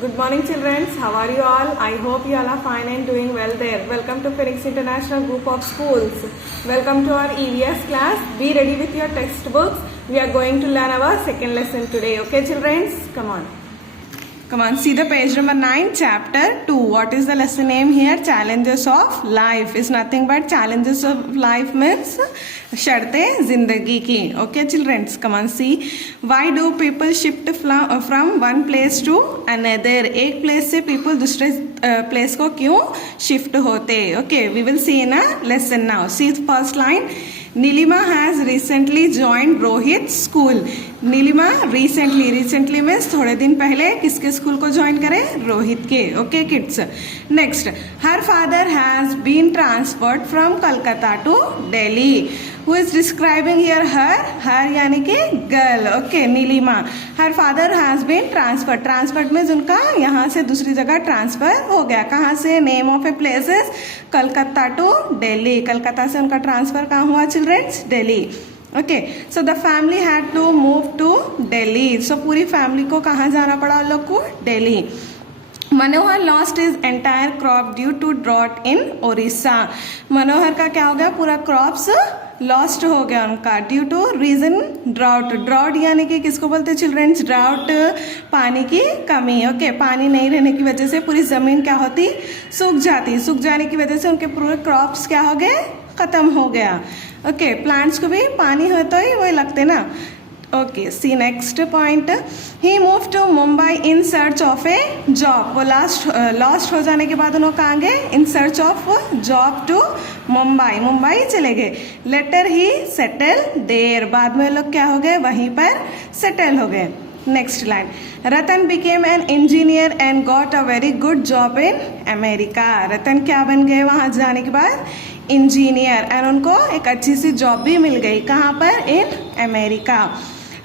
Good morning, children. How are you all? I hope you all are fine and doing well there. Welcome to Phoenix International Group of Schools. Welcome to our EVS class. Be ready with your textbooks. We are going to learn our second lesson today. Okay, children? Come on. Come on, see the page number 9, chapter 2. What is the lesson name here? Challenges of life is nothing but challenges of life means शर्तें जिंदगी की. Okay, children, come on, see. Why do people shift from one place to another? एक place से people दूसरे place को क्यों shift होते? Okay, we will see in a lesson now. See the first line. Nilima has recently joined Rohit's school. Nilima recently means थोड़े दिन पहले किसके स्कूल को ज्वाइन करे? रोहित के. Okay kids. Next, her father has been transferred from Calcutta to Delhi. Who is describing here her यानी कि girl. Okay, Nilima. Her father has been transferred means उनका यहाँ से दूसरी जगह ट्रांसफर हो गया. कहाँ से? Name of a places Calcutta to Delhi. Calcutta से उनका ट्रांसफर कहाँ हुआ childrens? Delhi. Okay, so the family had to move to Delhi. So पूरी फैमिली को कहाँ जाना पड़ा उन लोग को? Delhi. Manohar lost his entire crop due to drought in Odisha. Manohar का क्या हो गया? पूरा क्रॉप्स लॉस्ट हो गया उनका due to reason drought. Drought यानी कि किसको बोलते हैं चिल्ड्रंस? ड्राउट, पानी की कमी. ओके, पानी नहीं रहने की वजह से पूरी जमीन क्या होती? सूख जाती. सूख जाने की वजह से उनके पूरे क्रॉप्स क्या हो गए? खत्म हो गया. ओके, प्लांट्स को भी पानी हो तो ही वही लगते ना. Okay, see next point. He move to Mumbai in search of a job. वो लॉस्ट हो जाने के बाद उन्होंने कहाँ गए? In search of job to Mumbai चले गए. Later he settle there. बाद में लोग क्या हो गए? वहीं पर सेटल हो गए. Next line. Ratan became an engineer and got a very good job in America. Ratan क्या बन गए वहां जाने के बाद? इंजीनियर. एंड उनको एक अच्छी सी जॉब भी मिल गई. कहाँ पर? In America.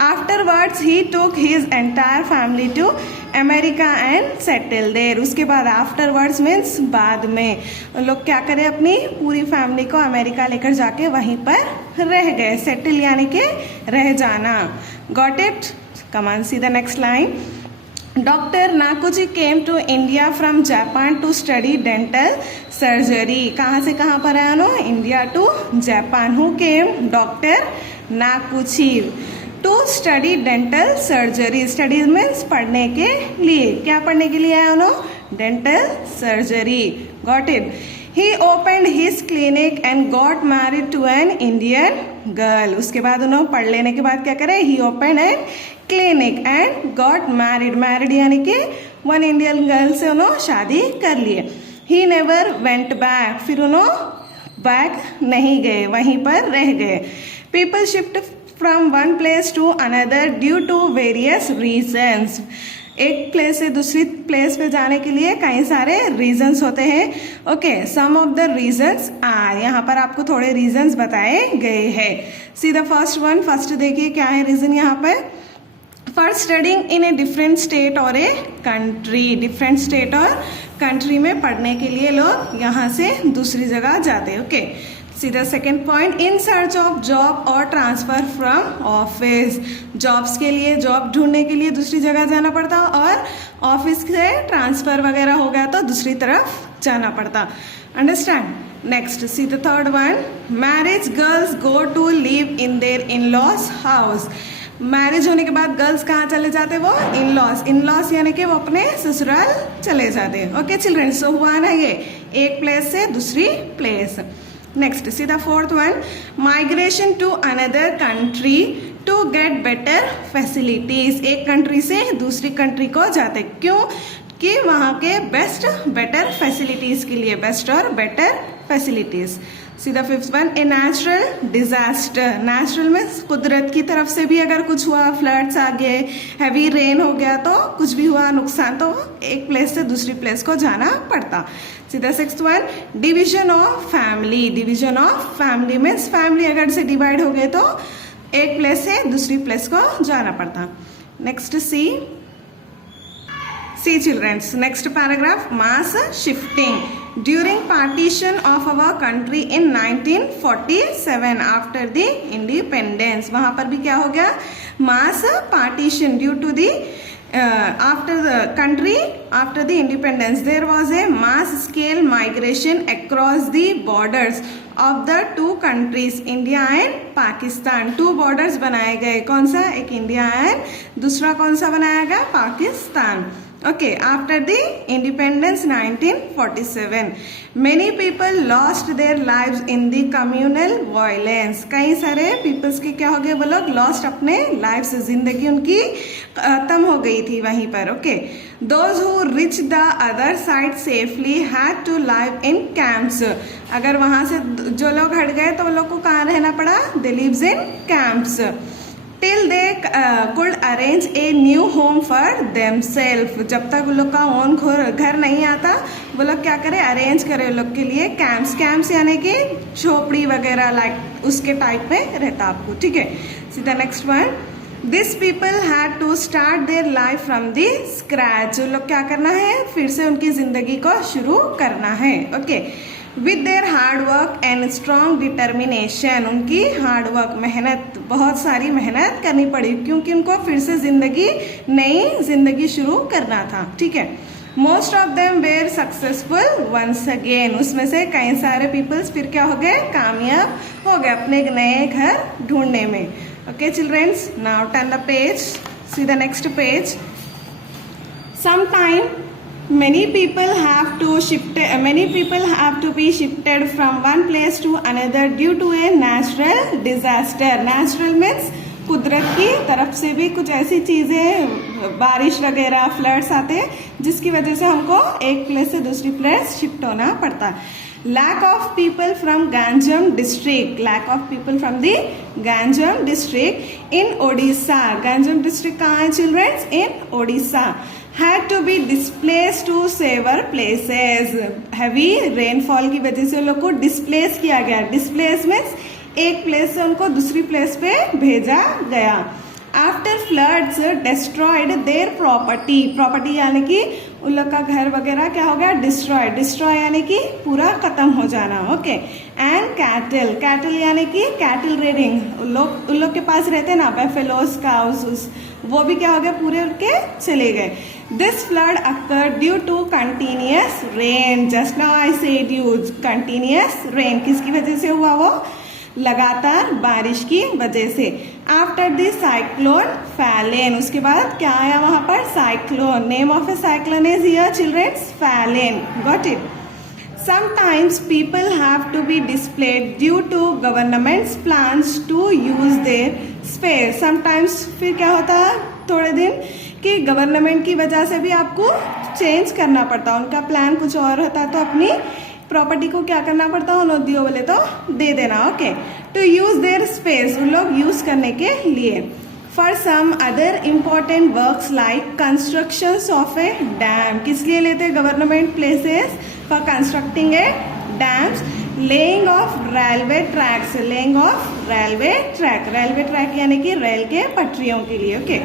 Afterwards he took his entire family to America and settle there. उसके बाद आफ्टरवर्ड्स मीन्स बाद में लोग क्या करें? अपनी पूरी फैमिली को अमेरिका लेकर जाके वहीं पर रह गए. सेटल यानी कि रह जाना. Got it? Come on, see the next line. Doctor Nakuji came to India from Japan to study dental surgery. कहाँ से कहाँ पर आया? No, India to Japan. Who came? Doctor Nakuchi to study dental surgery. Studies means पढ़ने के लिए. क्या पढ़ने के लिए आया? No, dental surgery. Got it? He opened his clinic and got married to an Indian girl. उसके बाद उन्होंने पढ़ लेने के बाद क्या करे? He open an clinic and got married. Married यानी कि वन इंडियन गर्ल से उन्होंने शादी कर लिए. He never went back. फिर उन्होंने बैक नहीं गए, वहीं पर रह गए. People shift from one place to another due to various reasons. एक प्लेस से दूसरी प्लेस पे जाने के लिए कई सारे रीजंस होते हैं. Okay, some of the reasons are. यहाँ पर आपको थोड़े रीजंस बताए गए हैं. See the first one. First देखिए क्या है रीजन यहाँ पर? For studying in a different state और ए कंट्री. डिफरेंट स्टेट और कंट्री में पढ़ने के लिए लोग यहाँ से दूसरी जगह जाते हैं. Okay, see the second point. In search of job और ट्रांसफर फ्रॉम ऑफिस. जॉब्स के लिए, जॉब ढूंढने के लिए दूसरी जगह जाना पड़ता और ऑफिस से ट्रांसफर वगैरह हो गया तो दूसरी तरफ जाना पड़ता. Understand? Next, see the third one. Marriage girls go to live in their in laws house. Marriage होने के बाद गर्ल्स कहाँ चले जाते? वो इन लॉज. इन लॉज यानी कि वो अपने ससुराल चले जाते. ओके चिल्ड्रन, सो हुआ ना ये एक प्लेस से दूसरी place. Next, see the fourth one. Migration to another country to get better facilities. एक कंट्री से दूसरी कंट्री को जाते. क्यों? कि वहाँ के बेटर फैसिलिटीज के लिए. बेस्ट और better facilities. See the fifth one. A natural disaster. Natural में कुदरत की तरफ से भी अगर कुछ हुआ, फ्लड्स आ गए, हैवी रेन हो गया, तो कुछ भी हुआ नुकसान, तो एक प्लेस से दूसरी प्लेस को जाना पड़ता. See the sixth one. Division of family. Division of family means family अगर से डिवाइड हो गए तो एक प्लेस से दूसरी प्लेस को जाना पड़ता. Next see childrens. Next paragraph. Mass shifting. During partition of our country in 1947 after the independence. वहाँ पर भी क्या हो गया? Mass partition due to the after the independence there was a mass scale migration across the borders of the two countries India and Pakistan. 2 borders बनाए गए, कौन सा? एक इंडिया एंड दूसरा कौन सा बनाया गया? Pakistan. Okay, after the independence 1947, many people lost their lives in the communal violence. कई सारे पीपल्स के क्या हो गए? वो लोग लॉस्ट अपने लाइव्स, जिंदगी उनकी खत्म हो गई थी वहीं पर. Okay, those who reached the other side safely had to live in camps. अगर वहां से जो लोग हट गए तो वो लोग को कहाँ रहना पड़ा? They lives in camps. Till they could arrange a new home for themselves. जब तक वो लोग का ओन घर नहीं आता, वो लोग क्या करे? अरेंज करे वो लोग के लिए कैंप्स. कैंप्स यानी कि झोपड़ी वगैरह, लाइक उसके टाइप में रहता आपको. ठीक है, see the next one. This people had to start their life from the scratch. वो लोग क्या करना है? फिर से उनकी जिंदगी को शुरू करना है. Okay, with their hard work and strong determination. उनकी हार्ड वर्क, मेहनत, बहुत सारी मेहनत करनी पड़ी क्योंकि उनको फिर से नई जिंदगी शुरू करना था. ठीक है, most of them were successful once again. उसमें से कई सारे पीपल्स फिर क्या हो गए? कामयाब हो गए अपने नए घर ढूंढने में. Okay childrens, now turn the page, see the next page. Sometime many people have to be shifted from one place to another due to a natural disaster. Natural means कुदरत की तरफ से भी कुछ ऐसी चीजें, बारिश वगैरह, फ्लड्स आते हैं जिसकी वजह से हमको एक प्लेस से दूसरी प्लेस शिफ्ट होना पड़ता है. Lack of people from Ganjam district. Lack of people from the Ganjam district in Odisha. Ganjam district कहाँ है children? In Odisha. Had to be displaced to safer places. Heavy rainfall की वजह से उन लोग को डिस्प्लेस किया गया. डिस्प्लेस मीन्स एक प्लेस से उनको दूसरी प्लेस पे भेजा गया. After floods destroyed their property. Property यानी कि उन लोग का घर वगैरह क्या हो गया? डिस्ट्रॉय. डिस्ट्रॉय यानी कि पूरा खत्म हो जाना. Okay, and cattle. कैटल यानी कि कैटल रेडिंग. उन लोग के पास रहते ना बेफेलोस, काउस, वो भी क्या हो गया? पूरे उनके चले गए. This flood occur due to continuous rain. Just now I said you, continuous rain किसकी वजह से हुआ? वो लगातार बारिश की वजह से. After the cyclone Phailin. उसके बाद क्या आया वहां पर? Cyclone. Name of a cyclone is here childrens, Phailin. Got it. Sometimes people have to be displaced due to government's plans to use their space. Sometimes फिर क्या होता है थोड़े दिन कि गवर्नमेंट की वजह से भी आपको चेंज करना पड़ता. उनका प्लान कुछ और होता तो अपनी प्रॉपर्टी को क्या करना पड़ता? उन्होंने दियो बोले तो दे देना. Okay, to use their space. उन लोग यूज करने के लिए. For some other important works like constructions of a dam. किस लिए लेते हैं government places? For constructing a dams. Laying of railway tracks. Laying of railway track. Railway track यानी कि रेल के पटरियों के लिए. Okay,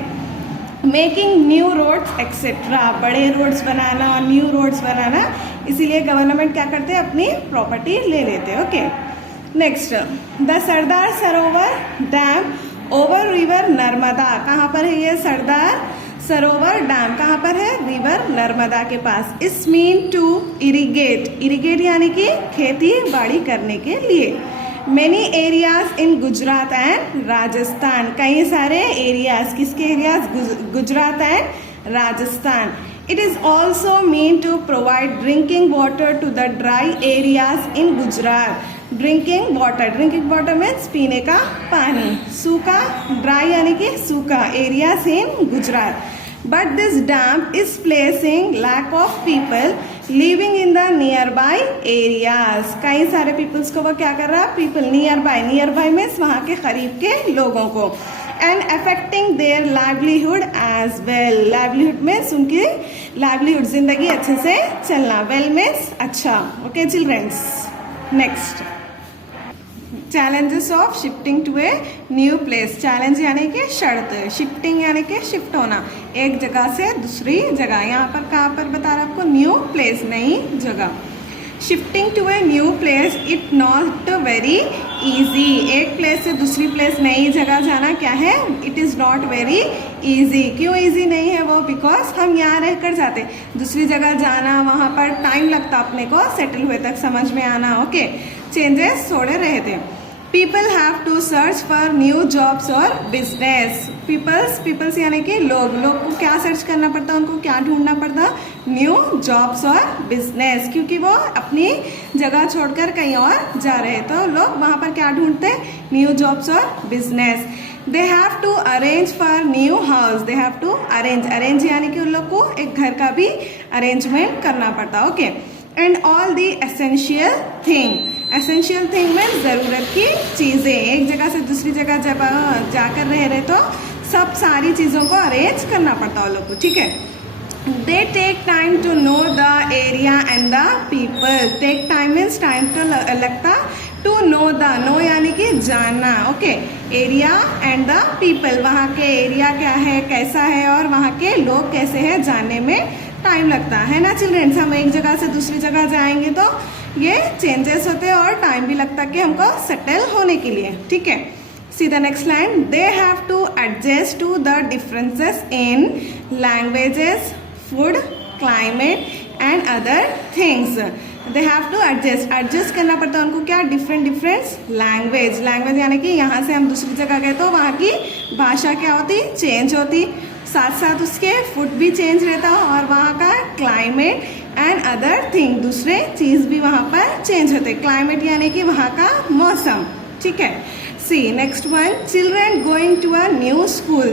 making new roads etcetera. बड़े रोड्स बनाना और न्यू रोड्स बनाना, इसीलिए गवर्नमेंट क्या करते हैं? अपनी प्रॉपर्टी ले लेते हैं. Okay, next, the Sardar Sarovar dam over river Narmada. कहाँ पर है ये सरदार सरोवर डैम? कहाँ पर है? रिवर नर्मदा के पास. It's mean to irrigate. Irrigate यानी कि खेती बाड़ी करने के लिए. Many areas in Gujarat and Rajasthan. कई सारे एरियाज. किसके areas? Gujarat and Rajasthan. It is also mean to provide drinking water to the dry areas in Gujarat. Drinking water means पीने का पानी. सूखा, dry यानी कि सूखा areas in Gujarat. But this dam is placing lack of people living in the nearby areas. कई सारे peoples को वो क्या कर रहा? People nearby means वहाँ के करीब के लोगों को. And affecting their livelihood as well. Livelihood means उनकी livelihood, जिंदगी अच्छे से चलना. Well means अच्छा. Okay childrens. Next, challenges of shifting to a new place. challenge यानी कि शर्त. shifting यानी कि शिफ्ट होना एक जगह से दूसरी जगह. यहाँ पर कहाँ पर बता रहा आपको? न्यू प्लेस, नई जगह. Shifting to a new place it not very easy. एक प्लेस से दूसरी प्लेस नई जगह जाना क्या है, it is not very easy. क्यों ईजी नहीं है वो, बिकॉज हम यहाँ रह कर जाते, दूसरी जगह जाना वहाँ पर टाइम लगता अपने को सेटल हुए तक, समझ में आना। ओके, चेंजेस थोड़े रहे थे। People have to search for new jobs और बिजनेस। पीपल्स यानी कि लोग को क्या सर्च करना पड़ता, उनको क्या ढूंढना पड़ता, न्यू जॉब्स और बिजनेस, क्योंकि वो अपनी जगह छोड़कर कहीं और जा रहे, तो लोग वहाँ पर क्या ढूंढते, न्यू जॉब्स और business. They have to arrange for new house. They have to arrange यानी कि उन लोग को एक घर का भी अरेंजमेंट करना पड़ता। Okay, and all the essential thing में ज़रूरत की चीज़ें, एक जगह से दूसरी जगह जब जाकर रहे तो सब सारी चीज़ों को अरेंज करना पड़ता है लोग को, ठीक है। They take time to know the area and the people. Take time means time तो लगता, टू नो यानी कि जानना। Okay, area and the people, वहाँ के एरिया क्या है, कैसा है, और वहाँ के लोग कैसे हैं, जानने में टाइम लगता है ना चिल्ड्रेंस। हम एक जगह से दूसरी जगह जाएंगे तो ये चेंजेस होते हैं और टाइम भी लगता है कि हमको सेटल होने के लिए, ठीक है। See the next line, they have to adjust to the differences in languages, food, climate and other things. They have to adjust करना पड़ता है उनको, क्या, डिफरेंट लैंग्वेज यानी कि यहाँ से हम दूसरी जगह गए तो वहाँ की भाषा क्या होती, चेंज होती, साथ साथ उसके फूड भी चेंज रहता, और वहाँ का क्लाइमेट एंड अदर थिंग, दूसरे चीज़ भी वहाँ पर चेंज होते। क्लाइमेट यानी कि वहाँ का मौसम, ठीक है। See next one, children going to a new school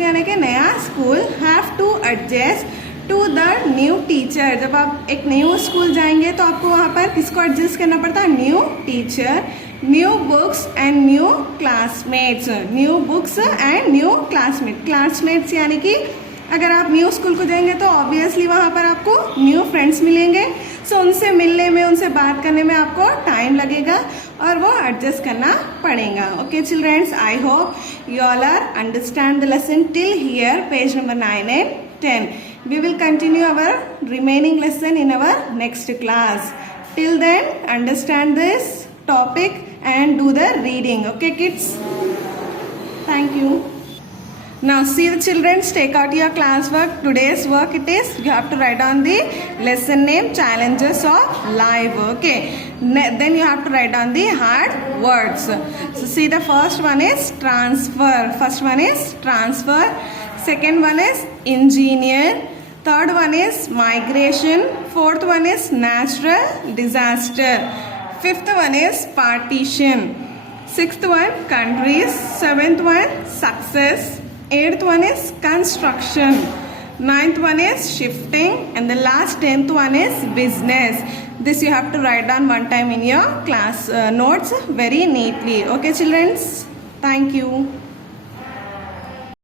यानी कि नया स्कूल। Have to adjust to the new teacher. जब आप एक न्यू स्कूल जाएंगे तो आपको वहाँ पर किसको एडजस्ट करना पड़ता है, new teacher, new books and new classmates यानी कि अगर आप न्यू स्कूल को जाएंगे तो ऑब्वियसली वहाँ पर आपको न्यू फ्रेंड्स मिलेंगे, सो उनसे मिलने में, उनसे बात करने में आपको टाइम लगेगा और वो एडजस्ट करना पड़ेगा। Okay childrens, I hope you all are understand the lesson till here, page number 9 and 10. We will continue our remaining lesson in our next class. Till then, understand this topic and do the reading. Okay kids? Thank you. Now see the children, take out your class work. Today's work it is, you have to write down the lesson name, challenges of life. Okay, then you have to write down the hard words. So see, the first one is transfer. Second one is engineer. Third one is migration. Fourth one is natural disaster. Fifth one is partition. Sixth one, countries. Seventh one, success. Eighth one is construction. Ninth one is shifting, and the last 10th one is business. This you have to write down one time in your class notes very neatly. Okay children, thank you.